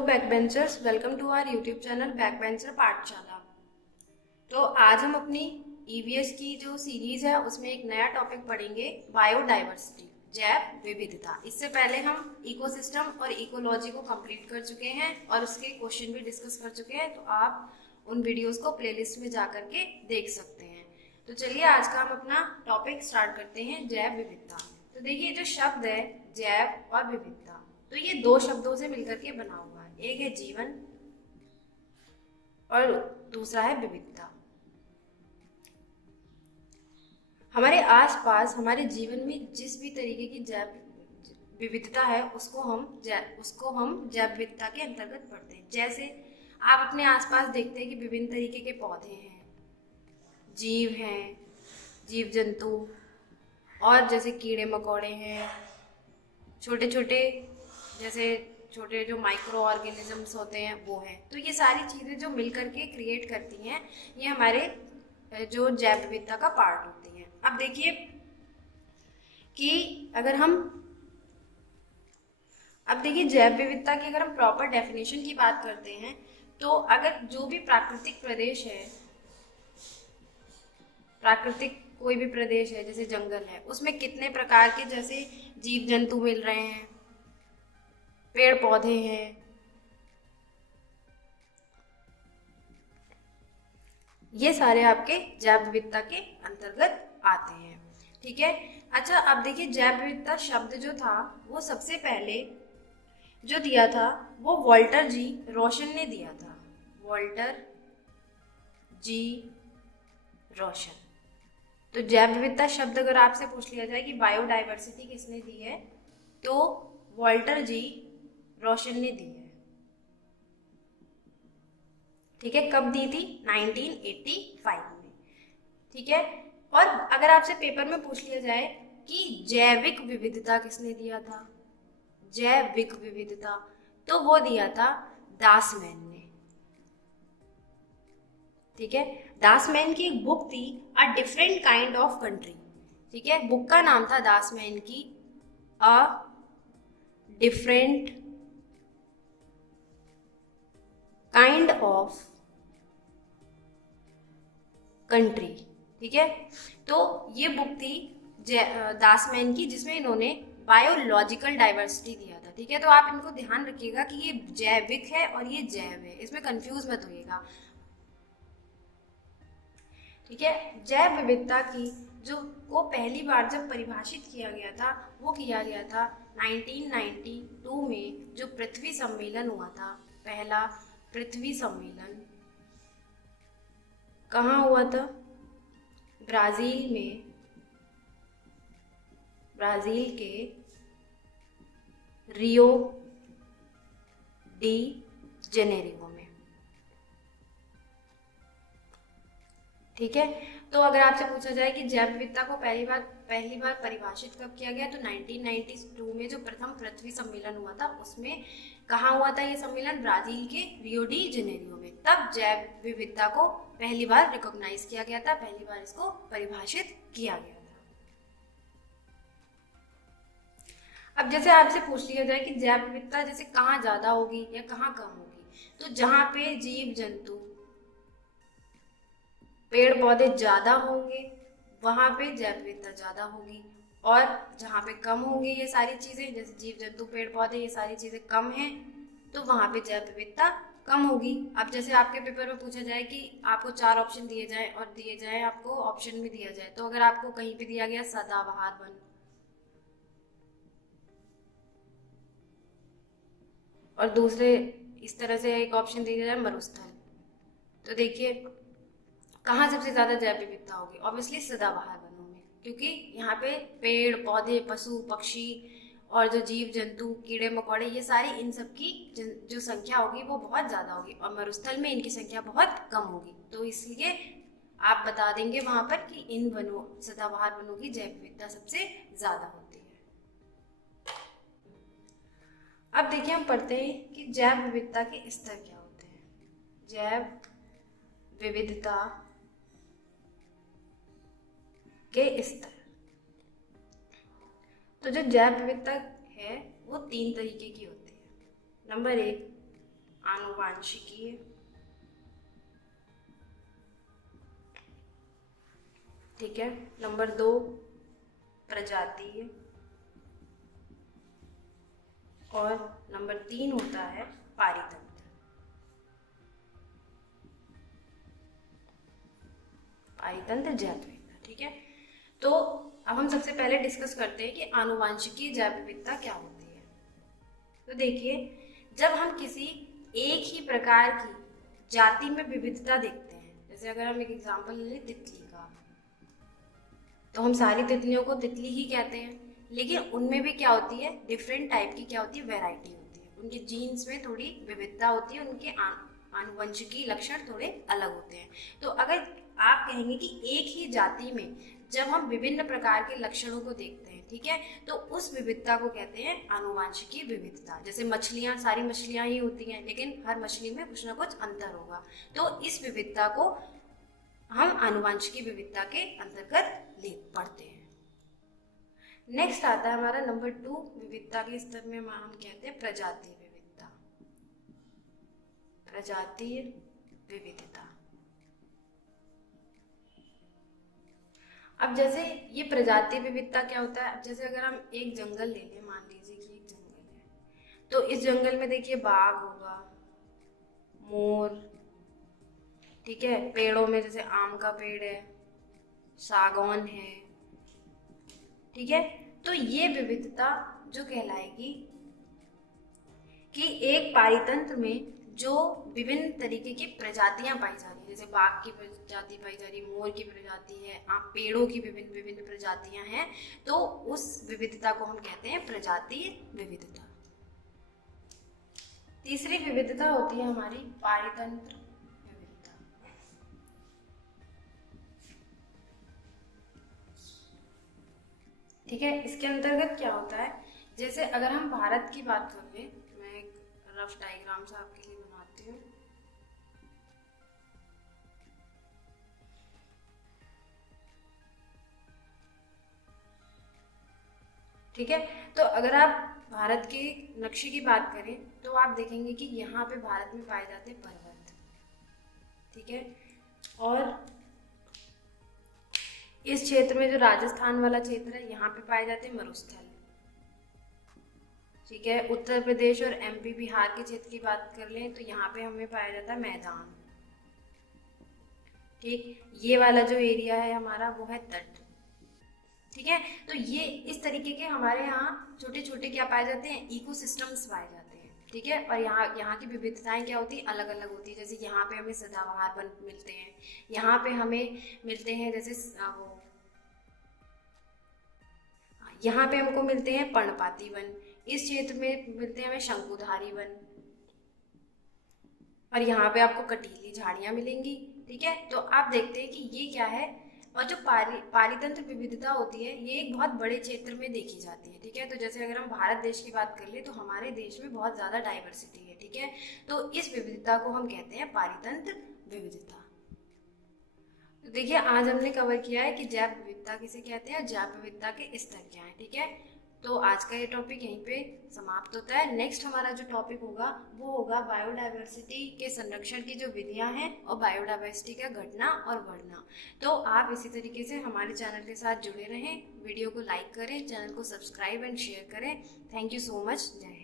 Hello backbenchers, welcome to our YouTube channel backbencher Pathshala. तो आज हम अपनी ईवीएस की जो सीरीज है उसमें एक नया टॉपिक पढ़ेंगे, बायोडाइवर्सिटी, जैव विविधता। इससे पहले हम इकोसिस्टम और इकोलॉजी को कंप्लीट कर चुके हैं और उसके क्वेश्चन भी डिस्कस कर चुके हैं, तो आप उन वीडियोस को प्लेलिस्ट में जा करके देख सकते हैं। तो चलिए आज का हम अपना टॉपिक स्टार्ट करते हैं, जैव विविधता। तो देखिए जो शब्द है जैव और विविधता, तो ये दो शब्दों से मिलकर के बना हुआ है, एक है जीवन और दूसरा है विविधता। हमारे आसपास हमारे जीवन में जिस भी तरीके की जैव विविधता है उसको हम जैव विविधता के अंतर्गत पढ़ते हैं। जैसे आप अपने आसपास देखते हैं कि विभिन्न तरीके के पौधे हैं, जीव हैं, जीव जंतु, और जैसे कीड़े मकोड़े हैं, छोटे छोटे जैसे छोटे जो माइक्रो ऑर्गेनिजम्स होते हैं वो हैं। तो ये सारी चीज़ें जो मिलकर के क्रिएट करती हैं, ये हमारे जो जैव विविधता का पार्ट होती हैं। अब देखिए कि अब देखिए जैव विविधता की अगर हम प्रॉपर डेफिनेशन की बात करते हैं, तो अगर जो भी प्राकृतिक प्रदेश है, प्राकृतिक कोई भी प्रदेश है जैसे जंगल है, उसमें कितने प्रकार के जैसे जीव जंतु मिल रहे हैं, पेड़ पौधे हैं, ये सारे आपके जैव विविधता के अंतर्गत आते हैं। ठीक है। अच्छा, अब देखिए जैव विविधता शब्द जो था वो सबसे पहले जो दिया था वो वॉल्टर जी रोशन ने दिया था, वॉल्टर जी रोशन। तो जैव विविधता शब्द अगर आपसे पूछ लिया जाए कि बायोडाइवर्सिटी किसने दी है, तो वॉल्टर जी रोशन ने दी है। ठीक है, कब दी थी? 1985 में। ठीक है। और अगर आपसे पेपर में पूछ लिया जाए कि जैविक विविधता किसने दिया था, जैविक विविधता, तो वो दिया था दासमैन ने। ठीक है, दासमैन की एक बुक थी, a different kind of country. ठीक है, बुक का नाम था दासमैन की a different kind of country. ठीक है, तो ये बुक थी दासमैन की, जिसमें इन्होंने बायोलॉजिकल डाइवर्सिटी दिया था। ठीक है, तो आप इनको ध्यान रखिएगा कि ये जैविक है और ये जैव है, इसमें कंफ्यूज मत होइएगा। ठीक है, जैव विविधता की जो को पहली बार जब परिभाषित किया गया था वो किया गया था 1992 में, जो पृथ्वी सम्मेलन हुआ था, पहला पृथ्वी सम्मेलन कहाँ हुआ था? ब्राजील में, ब्राजील के रियो डी जेनेरियो में। ठीक है, तो अगर आपसे पूछा जाए कि जैव विविधता को पहली बार परिभाषित कब किया गया, तो 1992 में जो प्रथम पृथ्वी सम्मेलन हुआ था उसमें कहाँ हुआ था ये सम्मेलन? ब्राजील के रियो डी जेनेरियो में। तब जैव विविधता को पहली बार रिकॉग्नाइज किया गया था, पहली बार इसको परिभाषित किया गया था। अब जैसे आपसे पूछ लिया जाए कि जैव विविधता जैसे कहाँ ज्यादा होगी या कहाँ कम होगी, तो जहाँ पे जीव जंतु पेड़ पौधे ज्यादा होंगे वहां पे जैव विविधता ज्यादा होगी, और जहाँ पे कम होंगे ये सारी चीजें जैसे जीव जंतु पेड़ पौधे ये सारी चीजें कम हैं, तो वहां पे जैव विविधता कम होगी। अब जैसे आपके पेपर में पूछा जाए कि आपको 4 ऑप्शन दिए जाए और दिए जाए आपको ऑप्शन में दिया जाए, तो अगर आपको कहीं पे दिया गया सदाबहार वन और दूसरे इस तरह से एक ऑप्शन दिया जाए मरुस्थल, तो देखिए कहाँ सबसे ज्यादा जैव विविधता होगी? ऑब्वियसली सदाबहार वनों में, क्योंकि यहाँ पे पेड़ पौधे पशु पक्षी और जो जीव जंतु कीड़े मकोड़े ये सारी इन सब की जो संख्या होगी वो बहुत ज्यादा होगी, और मरुस्थल में इनकी संख्या बहुत कम होगी। तो इसलिए आप बता देंगे वहां पर कि इन वनों सदाबहार वनों की जैव विविधता सबसे ज्यादा होती है। अब देखिए हम पढ़ते हैं कि जैव विविधता के स्तर क्या होते हैं। जैव विविधता के स्तर, तो जो जैव विविधता है वो 3 तरीके की होती है। नंबर 1 आनुवांशिकीय, ठीक है। नंबर 2 प्रजातीय, और नंबर 3 होता है पारितंत्र। पारितंत्र जैव विविधता, ठीक है। तो अब हम सबसे पहले डिस्कस करते हैं कि आनुवांशिकीय जैव विविधता क्या होती है। तो देखिए, जब हम किसी एक ही प्रकार की जाति में विविधता देखते हैं, जैसे अगर हम एक एग्जांपल ले लें तितली का, तो हम सारी तितलियों को तितली ही कहते हैं, लेकिन उनमें भी क्या होती है, डिफरेंट टाइप की क्या होती है, वैरायटी होती है। उनके जीन्स में थोड़ी विविधता होती है, उनके आनुवंशिकी लक्षण थोड़े अलग होते हैं। तो अगर आप कहेंगे कि एक ही जाति में जब हम विभिन्न प्रकार के लक्षणों को देखते हैं, ठीक है, तो उस विविधता को कहते हैं आनुवांशिकी विविधता। जैसे मछलियां, सारी मछलियां ही होती हैं, लेकिन हर मछली में कुछ ना कुछ अंतर होगा, तो इस विविधता को हम आनुवांशिकी विविधता के अंतर्गत ले पढ़ते हैं। नेक्स्ट आता है हमारा नंबर 2, विविधता के स्तर में हम कहते हैं प्रजातीय विविधता। प्रजातीय विविधता, अब जैसे ये प्रजातीय विविधता क्या होता है, अब जैसे अगर हम एक जंगल ले लें, मान लीजिए कि एक जंगल है, तो इस जंगल में देखिए बाघ होगा, मोर, ठीक है, पेड़ों में जैसे आम का पेड़ है, सागौन है, ठीक है। तो ये विविधता जो कहलाएगी कि एक पारितंत्र में जो विभिन्न तरीके की प्रजातियां पाई जा रही है, जैसे बाघ की प्रजाति पाई जा रही है, मोर की प्रजाति है, पेड़ों की विभिन्न विभिन्न प्रजातियां हैं, तो उस विविधता को हम कहते हैं प्रजातीय विविधता। तीसरी विविधता होती है हमारी पारितंत्र विविधता। ठीक है, इसके अंतर्गत क्या होता है, जैसे अगर हम भारत की बात कर लें, मैं एक रफ डायग्राम सा आपके लिए बनाती हूँ। ठीक है, तो अगर आप भारत के नक्शे की बात करें तो आप देखेंगे कि यहाँ पे भारत में पाए जाते हैं पर्वत, ठीक है, और इस क्षेत्र में जो राजस्थान वाला क्षेत्र है यहाँ पे पाए जाते हैं मरुस्थल, ठीक है। उत्तर प्रदेश और एमपी बिहार के क्षेत्र की बात कर लें तो यहाँ पे हमें पाया जाता है मैदान, ठीक। ये वाला जो एरिया है हमारा वो है तट, ठीक है। तो ये इस तरीके के हमारे यहाँ छोटे छोटे क्या पाए जाते हैं, इकोसिस्टम्स पाए जाते हैं, ठीक है। और यहाँ की विविधताएं क्या होती है, अलग अलग होती है। जैसे यहाँ पे हमें सदाबहार वन मिलते हैं, यहाँ पे हमें मिलते हैं जैसे वो, यहाँ पे हमको मिलते हैं पर्णपाती वन, इस क्षेत्र में मिलते हैं हमें शंकुधारी वन, और यहाँ पे आपको कटीली झाड़ियाँ मिलेंगी, ठीक है। तो आप देखते हैं कि ये क्या है, और जो पारितंत्र विविधता होती है ये एक बहुत बड़े क्षेत्र में देखी जाती है, ठीक है। तो जैसे अगर हम भारत देश की बात कर ले तो हमारे देश में बहुत ज़्यादा डाइवर्सिटी है, ठीक है। तो इस विविधता को हम कहते हैं पारितंत्र विविधता। तो देखिए, आज हमने कवर किया है कि जैव विविधता किसे कहते हैं, जैव विविधता के स्तर क्या है, ठीक है। तो आज का ये टॉपिक यहीं पे समाप्त होता है। नेक्स्ट हमारा जो टॉपिक होगा वो होगा बायोडाइवर्सिटी के संरक्षण की जो विधियां हैं और बायोडाइवर्सिटी का घटना और बढ़ना। तो आप इसी तरीके से हमारे चैनल के साथ जुड़े रहें, वीडियो को लाइक करें, चैनल को सब्सक्राइब एंड शेयर करें। Thank you so much. जय हिंद।